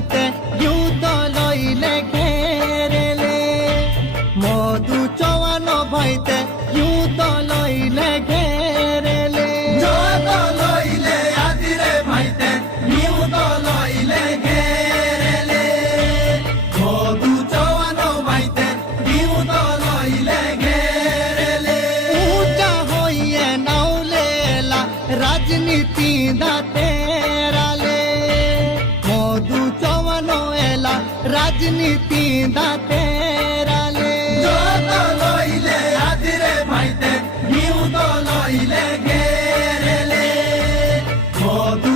ভাইতে যুদ্ধ লইলে ঘেরেলে মধু চৌহান ভাইতে যুদ্ধ লইলে ঘেরেলে যুদ্ধ লইলে আজিরে ভাইতে যুদ্ধ লইলে ঘেরেলে মধু চৌহান ভাইতে যুদ্ধ লইলে ঘেরেলে উঁচা হইয়ে নাউলেলা রাজনীতি দাতেরালে মধু চৌহান এলা রাজনীতি দাতেরালে যুদ্ধ লইলে আজিরে ভাইতে যুদ্ধ লইলে ঘেরেলে মধু